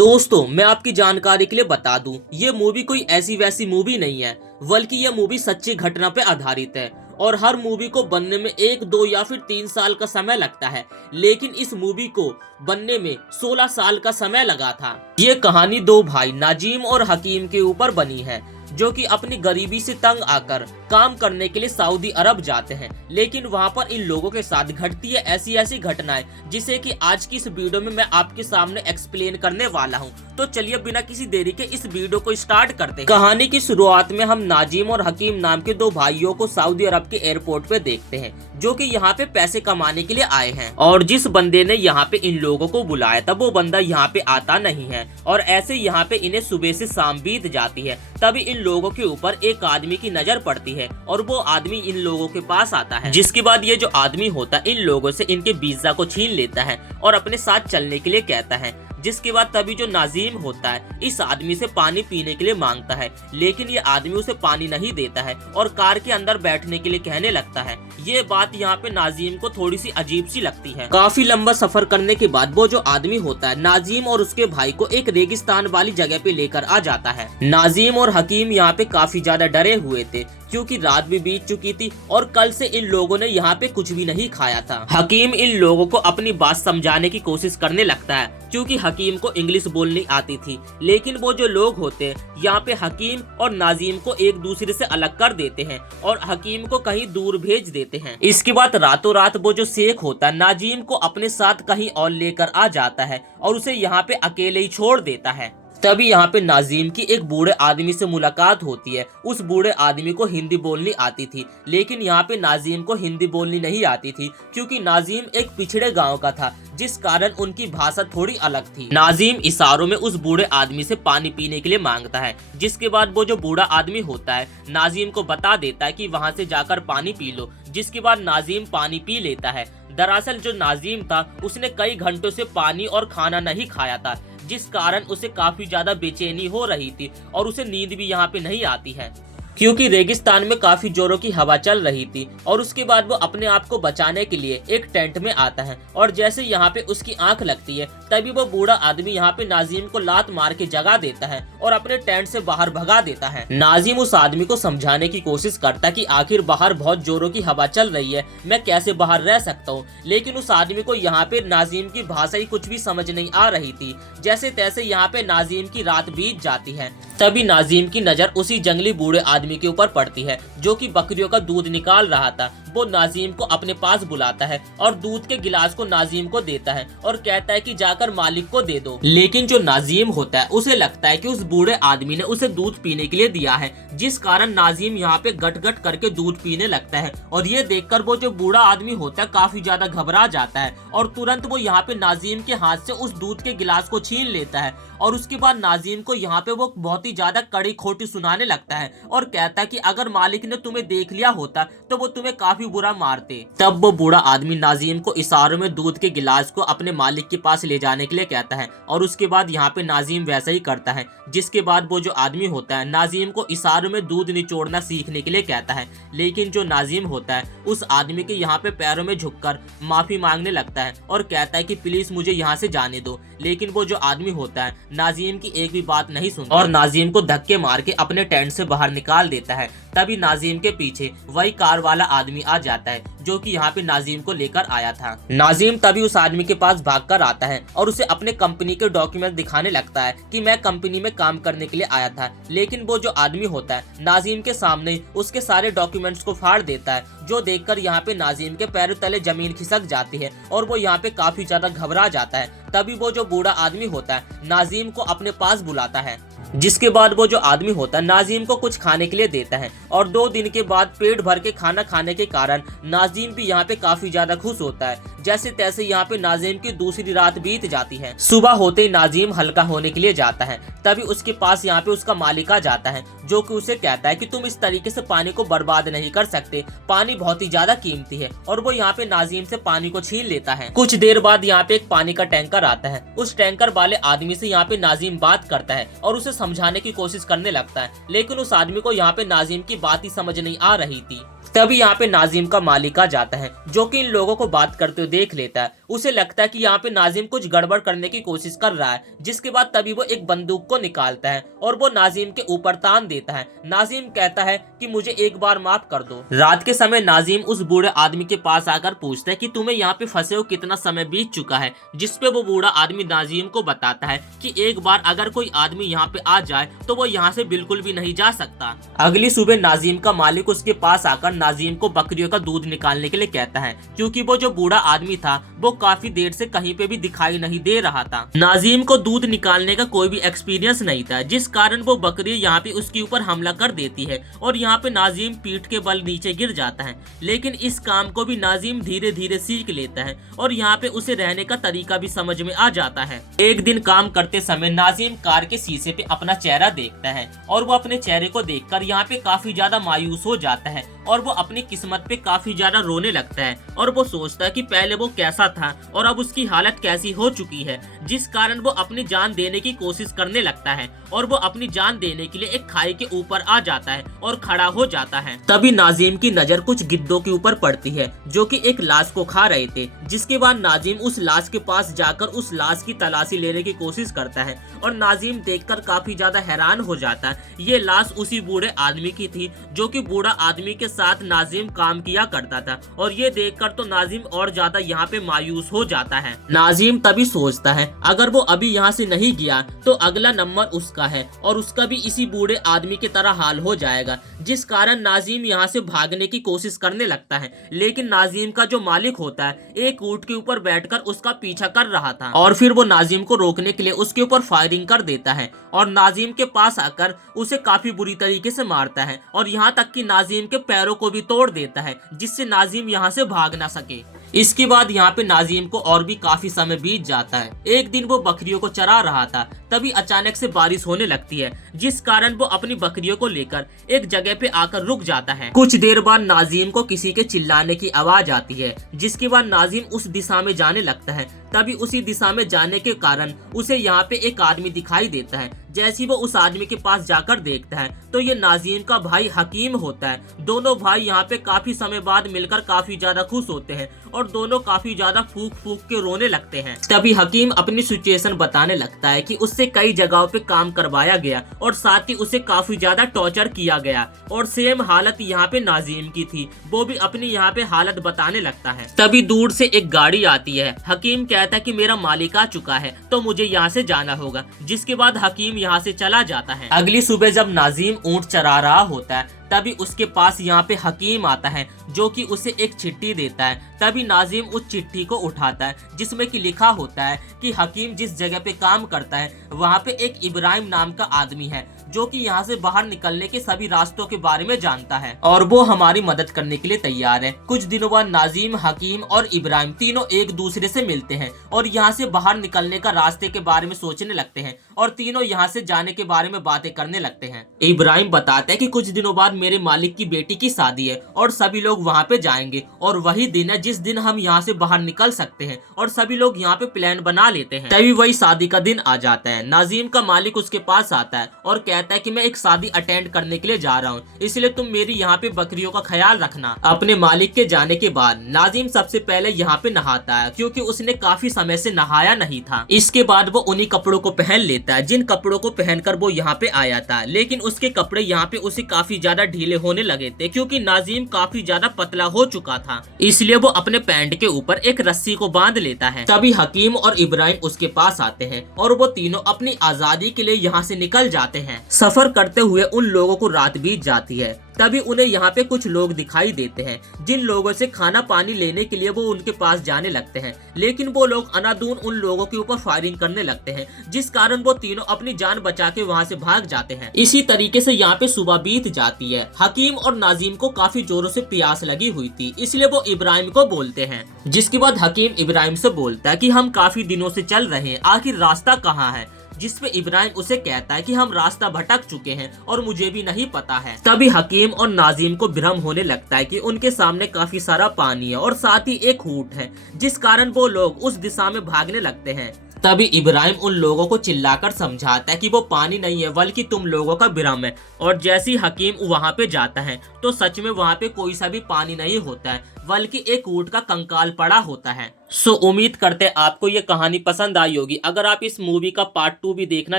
दोस्तों मैं आपकी जानकारी के लिए बता दूं, ये मूवी कोई ऐसी वैसी मूवी नहीं है, बल्कि यह मूवी सच्ची घटना पे आधारित है। और हर मूवी को बनने में 1, 2 या फिर 3 साल का समय लगता है, लेकिन इस मूवी को बनने में 16 साल का समय लगा था। ये कहानी दो भाई नाजीम और हकीम के ऊपर बनी है, जो कि अपनी गरीबी से तंग आकर काम करने के लिए सऊदी अरब जाते हैं। लेकिन वहां पर इन लोगों के साथ घटती है ऐसी ऐसी घटनाएं, जिसे कि आज की इस वीडियो में मैं आपके सामने एक्सप्लेन करने वाला हूं। तो चलिए बिना किसी देरी के इस वीडियो को स्टार्ट करते हैं। कहानी की शुरुआत में हम नाजीम और हकीम नाम के दो भाइयों को सऊदी अरब के एयरपोर्ट पे देखते हैं, जो कि यहाँ पे पैसे कमाने के लिए आए हैं। और जिस बंदे ने यहाँ पे इन लोगों को बुलाया था वो बंदा यहाँ पे आता नहीं है, और ऐसे यहाँ पे इन्हें सुबह से शाम बीत जाती है। तभी इन लोगों के ऊपर एक आदमी की नजर पड़ती है और वो आदमी इन लोगों के पास आता है, जिसके बाद ये जो आदमी होता है इन लोगों से इनके वीजा को छीन लेता है और अपने साथ चलने के लिए कहता है। जिसके बाद तभी जो नाजीम होता है इस आदमी से पानी पीने के लिए मांगता है, लेकिन ये आदमी उसे पानी नहीं देता है और कार के अंदर बैठने के लिए कहने लगता है। ये बात यहाँ पे नाजीम को थोड़ी सी अजीब सी लगती है। काफी लंबा सफर करने के बाद वो जो आदमी होता है नाजीम और उसके भाई को एक रेगिस्तान वाली जगह पे लेकर आ जाता है। नाजीम और हकीम यहाँ पे काफी ज्यादा डरे हुए थे, क्योंकि रात भी बीत चुकी थी और कल से इन लोगों ने यहाँ पे कुछ भी नहीं खाया था। हकीम इन लोगों को अपनी बात समझाने की कोशिश करने लगता है, क्योंकि हकीम को इंग्लिश बोलनी आती थी। लेकिन वो जो लोग होते हैं यहाँ पे हकीम और नाजीम को एक दूसरे से अलग कर देते हैं और हकीम को कहीं दूर भेज देते हैं। इसके बाद रातों रात वो जो शेख होता है नाजीम को अपने साथ कहीं और लेकर आ जाता है और उसे यहाँ पे अकेले ही छोड़ देता है। तभी यहाँ पे नाजीम की एक बूढ़े आदमी से मुलाकात होती है। उस बूढ़े आदमी को हिंदी बोलनी आती थी, लेकिन यहाँ पे नाजीम को हिंदी बोलनी नहीं आती थी, क्योंकि नाजीम एक पिछड़े गांव का था, जिस कारण उनकी भाषा थोड़ी अलग थी। नाजीम इशारों में उस बूढ़े आदमी से पानी पीने के लिए मांगता है, जिसके बाद वो जो बूढ़ा आदमी होता है नाजीम को बता देता है कि वहाँ से जाकर पानी पी लो। जिसके बाद नाजीम पानी पी लेता है। दरअसल जो नाजीम था उसने कई घंटों से पानी और खाना नहीं खाया था, जिस कारण उसे काफी ज्यादा बेचैनी हो रही थी और उसे नींद भी यहाँ पे नहीं आती है, क्योंकि रेगिस्तान में काफी जोरों की हवा चल रही थी। और उसके बाद वो अपने आप को बचाने के लिए एक टेंट में आता है, और जैसे यहाँ पे उसकी आंख लगती है तभी वो बूढ़ा आदमी यहाँ पे नाजीम को लात मार के जगा देता है और अपने टेंट से बाहर भगा देता है। नाजीम उस आदमी को समझाने की कोशिश करता कि आखिर बाहर बहुत जोरों की हवा चल रही है, मैं कैसे बाहर रह सकता हूँ। लेकिन उस आदमी को यहाँ पे नाजीम की भाषा ही कुछ भी समझ नहीं आ रही थी। जैसे तैसे यहाँ पे नाजीम की रात बीत जाती है। तभी नाजीम की नजर उसी जंगली बूढ़े आदमी के ऊपर पड़ती है, जो कि बकरियों का दूध निकाल रहा था। वो नाजीम को अपने पास बुलाता है और दूध के गिलास को नाजीम को देता है और कहता है कि जाकर मालिक को दे दो। लेकिन जो नाजीम होता है उसे लगता है कि उस बूढ़े आदमी ने उसे दूध पीने के लिए दिया है, जिस कारण नाजीम यहाँ पे गट गट करके दूध पीने लगता है। और ये देखकर वो जो बूढ़ा आदमी होता है काफी ज्यादा घबरा जाता है और तुरंत वो यहाँ पे नाजीम के हाथ से उस दूध के गिलास को छीन लेता है। और उसके बाद नाजीम को यहाँ पे वो बहुत ही ज्यादा कड़ी खोटी सुनाने लगता है और कहता है कि अगर मालिक ने तुम्हें देख लिया होता तो वो तुम्हें काफी बुरा मारते। तब वो बूढ़ा आदमी नाजीम को इशारों में दूध के गिलास को अपने मालिक के पास ले जाने के लिए कहता है, और उसके बाद यहाँ पे नाजीम वैसा ही करता है। जिसके बाद वो जो आदमी होता है नाजीम को इशारों में दूध निचोड़ना सीखने के लिए कहता है। लेकिन जो नाजीम होता है उस आदमी के यहाँ पे पैरों में झुककर माफी मांगने लगता है और कहता है कि प्लीज मुझे यहाँ से जाने दो। लेकिन वो जो आदमी होता है नाजीम की एक भी बात नहीं सुनता और नाजीम को धक्के मार के अपने टेंट से बाहर निकाल देता है। तभी नाजीम के पीछे वही कार वाला आदमी आ जाता है, जो कि यहाँ पे नाजीम को लेकर आया था। नाजीम तभी उस आदमी के पास भागकर आता है और उसे अपने कंपनी के डॉक्यूमेंट दिखाने लगता है कि मैं कंपनी में काम करने के लिए आया था। लेकिन वो जो आदमी होता है नाजीम के सामने उसके सारे डॉक्यूमेंट्स को फाड़ देता है, जो देखकर यहाँ पे नाजीम के पैरों तले जमीन खिसक जाती है और वो यहाँ पे काफी ज्यादा घबरा जाता है। तभी वो जो बूढ़ा आदमी होता है नाजीम को अपने पास बुलाता है, जिसके बाद वो जो आदमी होता है नाजीम को कुछ खाने के लिए देता है। और 2 दिन के बाद पेट भर के खाना खाने के कारण नाजीम भी यहाँ पे काफी ज्यादा खुश होता है। जैसे तैसे यहाँ पे नाजीम की दूसरी रात बीत जाती है। सुबह होते ही नाजीम हल्का होने के लिए जाता है। तभी उसके पास यहाँ पे उसका मालिक आ जाता है, जो कि उसे कहता है कि तुम इस तरीके से पानी को बर्बाद नहीं कर सकते, पानी बहुत ही ज्यादा कीमती है। और वो यहाँ पे नाजीम से पानी को छीन लेता है। कुछ देर बाद यहाँ पे एक पानी का टैंकर आता है। उस टैंकर वाले आदमी से यहाँ पे नाजीम बात करता है और उसे समझाने की कोशिश करने लगता है, लेकिन उस आदमी को यहाँ पे नाजीम की बात ही समझ नहीं आ रही थी। तभी यहाँ पे नाजिम का मालिक आ जाता है, जो कि इन लोगों को बात करते हुए देख लेता है। उसे लगता है कि यहाँ पे नाजिम कुछ गड़बड़ करने की कोशिश कर रहा है, जिसके बाद तभी वो एक बंदूक को निकालता है और वो नाजिम के ऊपर तान देता है। नाजिम कहता है कि मुझे एक बार माफ कर दो। रात के समय नाजिम उस बूढ़े आदमी के पास आकर पूछता है कि तुम्हें यहाँ पे फंसे हो कितना समय बीत चुका है, जिसपे वो बूढ़ा आदमी नाजिम को बताता है कि एक बार अगर कोई आदमी यहाँ पे आ जाए तो वो यहाँ से बिल्कुल भी नहीं जा सकता। अगली सुबह नाजिम का मालिक उसके पास आकर नाजिम को बकरियों का दूध निकालने के लिए कहता है, क्योंकि वो जो बूढ़ा आदमी था वो काफी देर से कहीं पे भी दिखाई नहीं दे रहा था। नाजिम को दूध निकालने का कोई भी एक्सपीरियंस नहीं था, जिस कारण वो बकरी यहाँ पे उसके ऊपर हमला कर देती है और यहाँ पे नाजिम पीठ के बल नीचे गिर जाता है। लेकिन इस काम को भी नाजिम धीरे धीरे सीख लेता है और यहाँ पे उसे रहने का तरीका भी समझ में आ जाता है। एक दिन काम करते समय नाजिम कार के शीशे पे अपना चेहरा देखता है और वो अपने चेहरे को देखकर यहाँ पे काफी ज्यादा मायूस हो जाता है और वो अपनी किस्मत पे काफी ज्यादा रोने लगता है और वो सोचता है कि पहले वो कैसा था और अब उसकी हालत कैसी हो चुकी है, जिस कारण वो अपनी जान देने की कोशिश करने लगता है और वो अपनी जान देने के लिए एक खाई के ऊपर आ जाता है और खड़ा हो जाता है। तभी नाजिम की नजर कुछ गिद्धों के ऊपर पड़ती है, जो कि एक लाश को खा रहे थे, जिसके बाद नाजिम उस लाश के पास जाकर उस लाश की तलाशी लेने की कोशिश करता है और नाजिम देखकर काफी ज्यादा हैरान हो जाता है। ये लाश उसी बूढ़े आदमी की थी, जो कि बूढ़ा आदमी के साथ नाजिम काम किया करता था और ये देखकर तो नाजिम और ज्यादा यहाँ पे मायूस हो जाता है। नाजिम तभी सोचता है अगर वो अभी यहाँ से नहीं गया तो अगला नंबर उसका है और उसका भी इसी बूढ़े आदमी की तरह हाल हो जाएगा, जिस कारण नाजिम यहाँ से भागने की कोशिश करने लगता है। लेकिन नाजिम का जो मालिक होता है एक ऊंट के ऊपर बैठकर उसका पीछा कर रहा था और फिर वो नाजिम को रोकने के लिए उसके ऊपर फायरिंग कर देता है और नाजिम के पास आकर उसे काफी बुरी तरीके से मारता है और यहाँ तक कि नाजिम के पैरों को भी तोड़ देता है, जिससे नाजिम यहाँ से भाग ना सके। इसके बाद यहाँ पे नाजिम को और भी काफी समय बीत जाता है। एक दिन वो बकरियों को चरा रहा था, तभी अचानक से बारिश होने लगती है, जिस कारण वो अपनी बकरियों को लेकर एक जगह पे आकर रुक जाता है। कुछ देर बाद नाजिम को किसी के चिल्लाने की आवाज आती है, जिसके बाद नाजिम उस दिशा में जाने लगता है। तभी उसी दिशा में जाने के कारण उसे यहाँ पे एक आदमी दिखाई देता है। जैसे ही वो उस आदमी के पास जाकर देखता है तो ये नाजिम का भाई हकीम होता है। दोनों भाई यहाँ पे काफी समय बाद मिलकर काफी ज्यादा खुश होते हैं और दोनों काफी ज्यादा फूक फूक के रोने लगते हैं। तभी हकीम अपनी सिचुएशन बताने लगता है कि उससे कई जगहों पे काम करवाया गया और साथ ही उसे काफी ज्यादा टॉर्चर किया गया और सेम हालत यहाँ पे नाजिम की थी। वो भी अपनी यहाँ पे हालत बताने लगता है। तभी दूर से एक गाड़ी आती है। हकीम कहता है कि मेरा मालिक आ चुका है तो मुझे यहाँ से जाना होगा, जिसके बाद हकीम यहाँ से चला जाता है। अगली सुबह जब नाजिम ऊंट चरा रहा होता है तभी उसके पास यहाँ पे हकीम आता है, जो कि उसे एक चिट्ठी देता है। तभी नाजिम उस चिट्ठी को उठाता है, जिसमें कि लिखा होता है कि हकीम जिस जगह पे काम करता है वहाँ पे एक इब्राहिम नाम का आदमी है, जो कि यहाँ से बाहर निकलने के सभी रास्तों के बारे में जानता है और वो हमारी मदद करने के लिए तैयार है। कुछ दिनों बाद नाजिम, हकीम और इब्राहिम तीनों एक दूसरे से मिलते हैं और यहाँ से बाहर निकलने का रास्ते के बारे में सोचने लगते हैं और तीनों यहाँ से जाने के बारे में बातें करने लगते हैं। इब्राहिम बताता है कि कुछ दिनों बाद मेरे मालिक की बेटी की शादी है और सभी लोग वहाँ पे जाएंगे और वही दिन है जिस दिन हम यहाँ से बाहर निकल सकते हैं और सभी लोग यहाँ पे प्लान बना लेते हैं। तभी वही शादी का दिन आ जाता है। नाजिम का मालिक उसके पास आता है और कहता है कि मैं एक शादी अटेंड करने के लिए जा रहा हूँ, इसलिए तुम मेरी यहाँ पे बकरियों का ख्याल रखना। अपने मालिक के जाने के बाद नाजिम सबसे पहले यहाँ पे नहाता है, क्योंकि उसने काफी समय से नहाया नहीं था। इसके बाद वो उन्हीं कपड़ों को पहन लेता है जिन कपड़ों को पहनकर वो यहाँ पे आया था, लेकिन उसके कपड़े यहाँ पे उसे काफी ज्यादा ढीले होने लगे थे, क्योंकि नाजिम काफी ज्यादा पतला हो चुका था। इसलिए वो अपने पैंट के ऊपर एक रस्सी को बांध लेता है। तभी हकीम और इब्राहिम उसके पास आते हैं और वो तीनों अपनी आजादी के लिए यहाँ से निकल जाते हैं। सफर करते हुए उन लोगों को रात बीत जाती है। तभी उन्हें यहाँ पे कुछ लोग दिखाई देते हैं जिन लोगों से खाना पानी लेने के लिए वो उनके पास जाने लगते हैं, लेकिन वो लोग अनादून उन लोगों के ऊपर फायरिंग करने लगते हैं, जिस कारण वो तीनों अपनी जान बचा के वहाँ से भाग जाते हैं। इसी तरीके से यहाँ पे सुबह बीत जाती है। हकीम और नाजिम को काफी जोरों से प्यास लगी हुई थी, इसलिए वो इब्राहिम को बोलते हैं, जिसके बाद हकीम इब्राहिम से बोलता है कि हम काफी दिनों से चल रहे हैं, आखिर रास्ता कहाँ है? जिसपे इब्राहिम उसे कहता है कि हम रास्ता भटक चुके हैं और मुझे भी नहीं पता है। तभी हकीम और नाजिम को भ्रम होने लगता है कि उनके सामने काफी सारा पानी है और साथ ही एक ऊंट है, जिस कारण वो लोग उस दिशा में भागने लगते हैं। तभी इब्राहिम उन लोगों को चिल्लाकर समझाता है कि वो पानी नहीं है बल्कि तुम लोगों का भ्रम है। और जैसे ही हकीम वहां पे जाता है तो सच में वहां पे कोई सा भी पानी नहीं होता है बल्कि एक ऊंट का कंकाल पड़ा होता है। सो उम्मीद करते हैं आपको ये कहानी पसंद आई होगी। अगर आप इस मूवी का पार्ट 2 भी देखना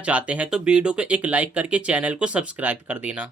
चाहते हैं तो वीडियो को एक लाइक करके चैनल को सब्सक्राइब कर देना।